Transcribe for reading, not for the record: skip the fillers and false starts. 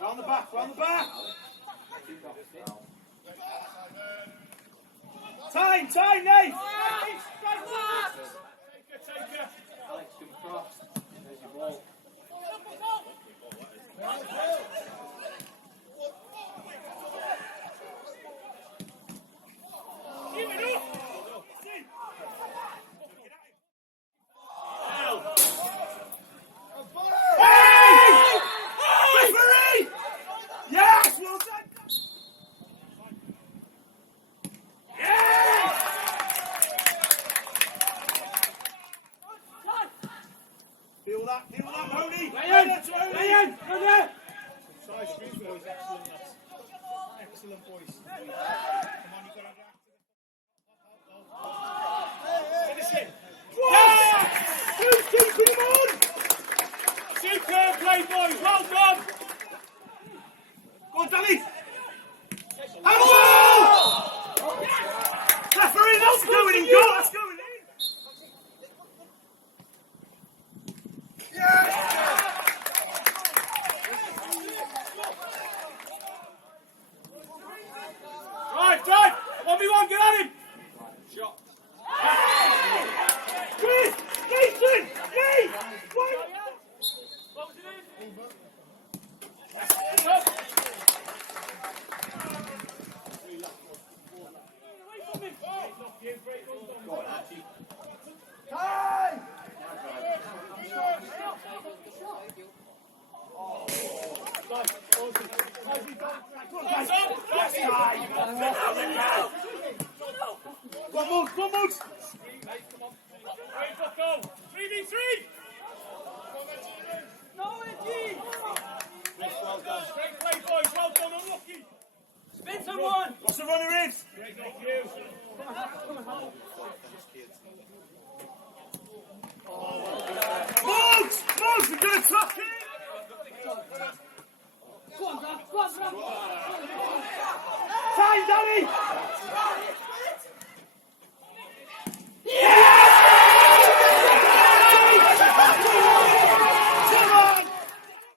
Round the back, round the back. Time, Nate. Take it. Alex, come across. There's your ball. Keep it up. Yes! Well done! Yes! Feel that, Tony! Lay in! Go there! Sorry, Shrewsbury is excellent, lads. Excellent, boys. Come on, you've got to react. Finish it! Yes! Who's keeping him on? Superb play, boys! Well done! Go on, Danny! Have a goal! Referee, that's going in goal! That's going in! Yes! Drive! 1v1, get at him! Shot. Chris! Nathan! Nate! Wait! What was it in? Go on, Haci. Time! One more! 3v3! No, Eddie! Well done. Great play, boys. Well done. Unlucky. Spin someone. What's the runner in? Great, thank you. Mogs! We're going to tuck it! Go on, Dad. Time, Danny!